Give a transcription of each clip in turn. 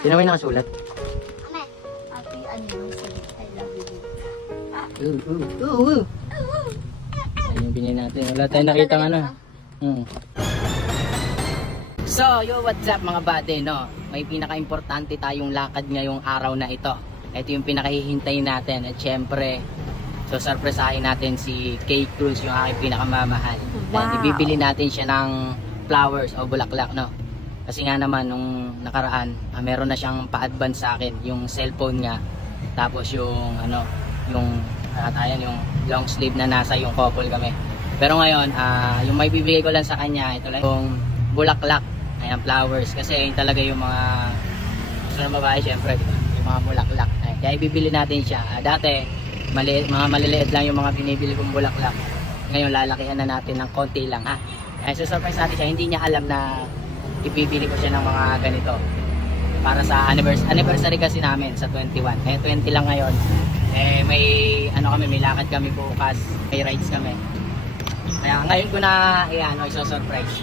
Sino may nakasulat? Happy anniversary. I love you. Yan yung binili natin. Wala tayong nakita ano. So, yo, what's up mga buddy, no? May pinaka-importante tayong lakad ngayong araw na ito. Ito yung pinakahihintayin natin. At syempre, so surpresahin natin si Kay Cruz, yung aking pinakamamahal. Wow. Ibibili natin siya ng flowers o bulaklak, no? Kasi nga naman, nung nakaraan, meron na siyang pa-advance sa akin, yung cellphone nga. Tapos yung, ano, yung long sleeve na nasa yung couple kami. Pero ngayon, yung may bibigay ko lang sa kanya, ito lang yung bulaklak. Ayan, flowers. Kasi yun talaga yung mga gusto ng babae, syempre, yung mga bulaklak. Ayan, kaya ibibili natin siya. Dati, mga maliliit lang yung mga binibili kong bulaklak. Ngayon, lalakihan na natin ng konti lang, ha? Ayan, so surprise natin siya. Hindi niya alam na ibibili ko siya ng mga ganito. Para sa anniversary kasi namin sa 21. Eh, 20 lang ngayon. Eh, may, may lakad kami bukas. May rides kami. Kaya ngayon ko na, iso-surprise.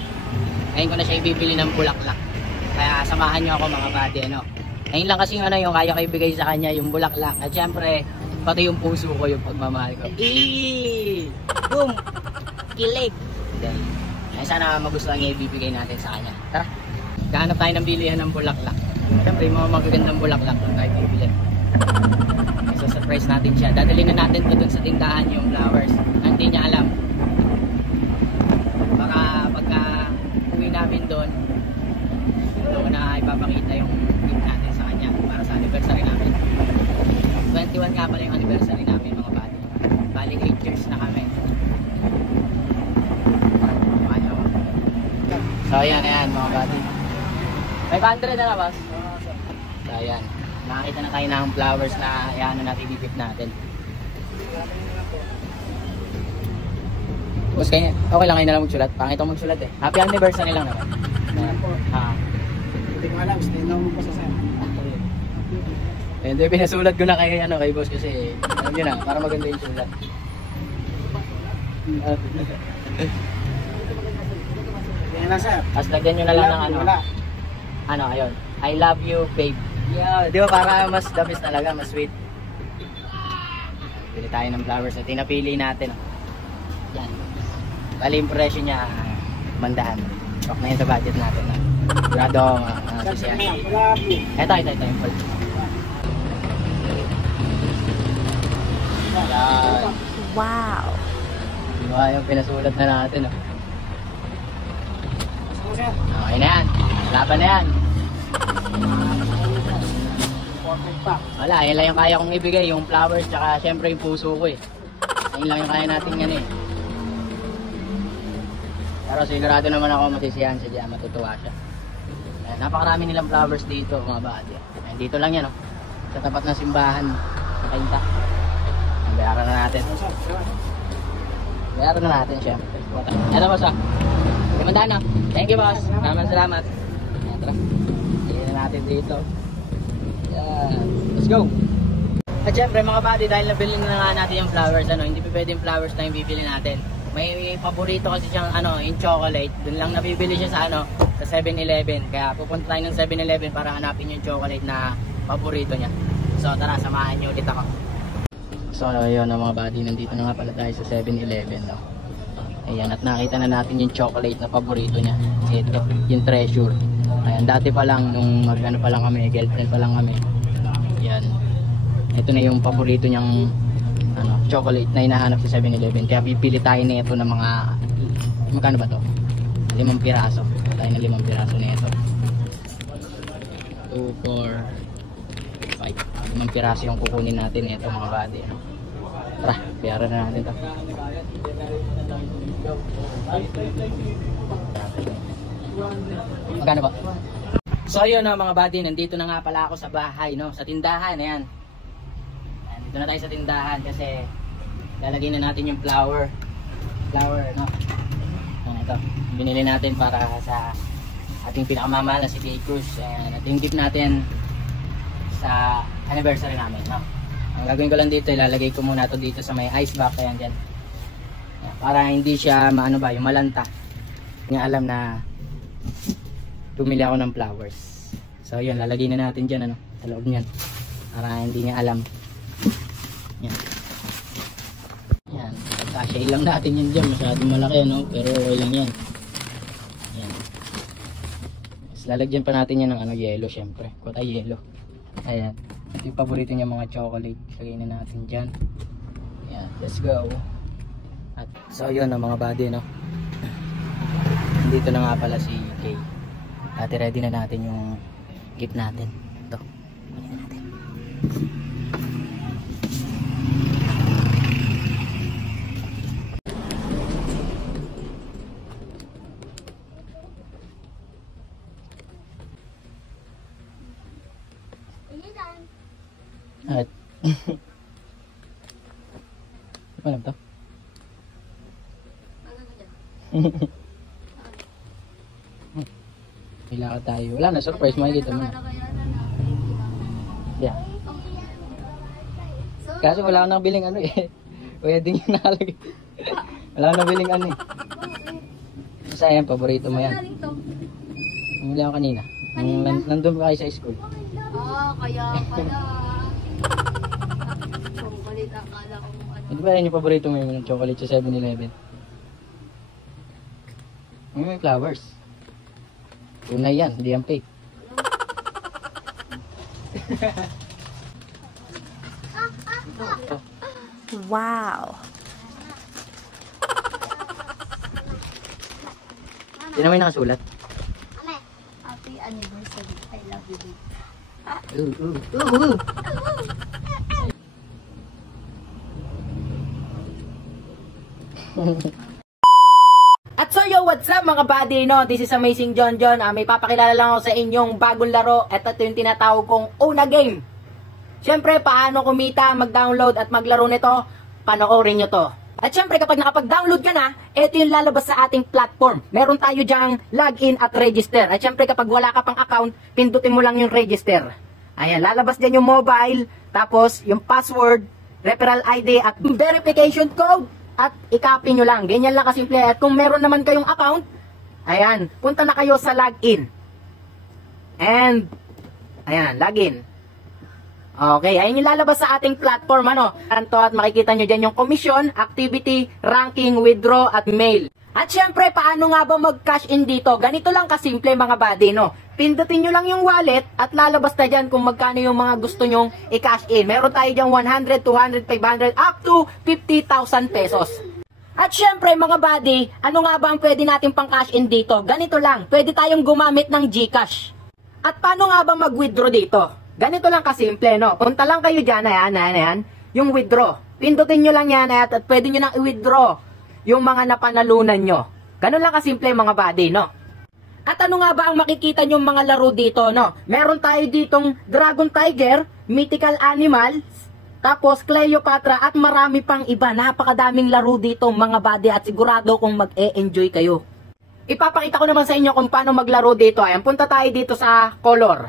Ngayon ko na siya ibibili ng bulaklak. Kaya samahan nyo ako mga buddy, Ngayon lang kasi yung kaya ko ibigay sa kanya, yung bulaklak. At syempre, pati yung puso ko, yung pagmamahal ko. Boom! Kilig! Ay, sana magustuhan niya ibibigay natin sa kanya. Tara! Kahanap tayo ng bilihan ng bulaklak. Syempre, yung mga magagandang bulaklak doon tayo bibili. So, surprise natin siya. Dadalhin na natin ko dun sa tindahan yung flowers. Hindi niya alam. Baka pagka uwi namin doon, doon na ipapakita yung gift natin sa kanya para sa anniversary namin. 21 nga pala yung anniversary namin mga buddy. Bali 8 years na kami. So ayan mga buddy. 500 na na boss. So ayan. Nakakita na tayo ng flowers na natin i-gift natin. Boss, kaya okay lang kayo na lang magsulat. Pangit ako magsulat eh. Happy anniversary lang naman. Hindi ko alam, stay-down mo pa sa sa'yo. Hindi, pinasulat ko na kay boss kasi alam nyo na, para maganda yung sulat. Yan na sir. Tapos lagyan nyo na lang ng ayun. I love you, babe. Yeah, di ba para mas the best talaga, mas sweet. Pili tayo ng flowers na tinapili natin. Yan. Bali impression niya, mandaan. Talk na yun sa budget natin. Grado, sisiyan. Ito. Yung full. Yan. Wow! Diba yung pinasulat na natin. Okay na yan. Laban na yan. Wala, yun lang yung kaya kong ibigay. Yung flowers, tsaka syempre yung puso ko eh. Yun lang yung kaya natin yan eh. Pero sigurado naman ako matisiyahan siya dyan, matutuwa siya. Ayan, napakarami nilang flowers dito mga buddy. Ayan, dito lang yan sa tapat ng simbahan sa Kainta. Bayaran na natin. Bayaran na natin siya. Ito boss Limandaan Thank you boss. Salamat. Ayan, tara. Sige na natin dito. Ayan. Let's go. At syempre mga buddy, dahil nabili na nga natin yung flowers, hindi pa pwede yung flowers na yung bibili natin. May paborito kasi siyang yung chocolate. Doon lang nabibili siya sa sa 7-Eleven. Kaya pupunta tayo ng 7-Eleven para hanapin yung chocolate na paborito niya. So tara, samahan niyo ulit ako. So ayun mga buddy, nandito na nga pala tayo sa 7-Eleven. Ayan, at nakita na natin yung chocolate na paborito niya. Ito, yung treasure. Ayan, dati pa lang, nung pa lang kami, girlfriend pa lang kami. Ayan. Ito na yung paborito niyang chocolate na hinahanap sa 7-Eleven. Kaya pipili tayo nito ng mga, magkano ba to? 5 piraso. Tayo ng 5 piraso nito. 2, 4, 5. 5 piraso yung kukunin natin nito mga buddy. Tara, piyaran na natin to. Magkano ba? So ayun mga buddy, nandito na nga pala ako sa bahay, sa tindahan. Ayan. Dito na tayo sa tindahan kasi lalagay na natin yung flower, ito, binili natin para sa ating pinakamamahal na si Kay Cruz. At yung gift natin sa anniversary namin, Ang gagawin ko lang dito, ilalagay ko muna to dito sa may ice box. Ayan dyan, para hindi siya yung malanta. Nga alam na tumili ako ng flowers. So yun, lalagay na natin dyan, ano, sa loob niyan. Para hindi niya alam. Yan. Yan. Kasya lang natin yan dyan. Masyadong malaki, no? Pero okay lang yan. Yan. Tapos lalagyan pa natin yan ng ano, yelo, syempre. Kota yelo. Ayan. Ito yung paborito niya mga chocolate. Lagay na natin dyan. Yan. Let's go. At, so yun, no, mga buddy, no? Dito na nga pala si Kay. At ready na natin yung gift natin. Ito. Kunin na natin. At ano alam to? Kailangan tayo. Wala na, surprise. Makikita mo na. Yeah. Kasi wala nang biling ano eh. Wedding yung nakalagay. Wala nang biling ano eh. Sayang, paborito mo yan. Namili ako kanina. Nandun pa kayo sa school. Kaya pala. Chocolate, akala ko ano. Hindi ba yan yung paborito mo yung chocolate sa 7-Eleven? May flowers. Tunay yan, hindi yan fake. Wow. Hindi naman yung nakasulat. Happy anniversary. I love you, babe. At so yo, what's up mga buddy, no? This is Amazing John John. May papakilala lang ako sa inyong bagong laro. At ito yung tinatawag kong Una Game. Siyempre, paano kumita, mag-download at maglaro nito? Panoorin nyo to. At siyempre, kapag nakapag-download ka na, ito yung lalabas sa ating platform. Meron tayo dyang login at register. At siyempre, kapag wala ka pang account, pindutin mo lang yung register. Ayan, lalabas dyan yung mobile, tapos yung password, referral ID at verification code. At i-copy nyo lang. Ganyan lang kasimple. At kung meron naman kayong account, ayan, punta na kayo sa login. And, ayan, login. Okay, ayun yung lalabas sa ating platform, ano. Anto at makikita nyo dyan yung commission, activity, ranking, withdraw, at mail. At syempre, paano nga ba mag-cash in dito? Ganito lang kasimple mga buddy, no. Pindutin nyo lang yung wallet at lalabas na dyan kung magkano yung mga gusto nyong i-cash in. Meron tayo dyan 100, 200, 500, up to 50,000 pesos. At syempre mga buddy, ano nga ba ang pwede natin pang cash in dito? Ganito lang, pwede tayong gumamit ng GCash. At paano nga ba mag-withdraw dito? Ganito lang kasimple, no? Punta lang kayo dyan, ayan, yung withdraw. Pindutin nyo lang yan at pwede nyo nang i-withdraw yung mga napanalunan nyo. Ganun lang kasimple mga buddy, no? At ano nga ba ang makikita nyong mga laro dito, no? Meron tayo ditong Dragon Tiger, Mythical Animals, tapos Cleopatra at marami pang iba. Napakadaming laro dito mga buddy at sigurado kung mag-e-enjoy kayo. Ipapakita ko naman sa inyo kung paano maglaro dito. Ayan, punta tayo dito sa color.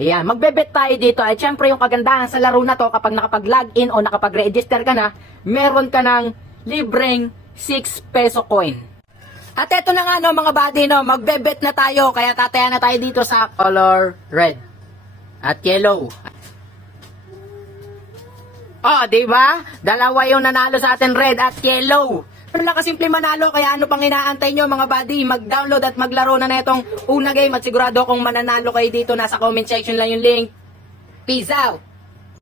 Ayan, magbebet tayo dito. At syempre yung kagandahan sa laro na to, kapag nakapag-login o nakapag-register ka na, meron ka ng libreng 6 peso coin. At eto na nga no mga buddy, no, magbebet na tayo. Kaya tataya na tayo dito sa color red at yellow. Oh, diba? Dalawa yung nanalo sa atin, red at yellow. Ano lang kasimple manalo, kaya ano pang inaantay nyo mga buddy? Mag-download at maglaro na netong Una Game at sigurado kung mananalo kayo dito, nasa comment section lang yung link. Peace out!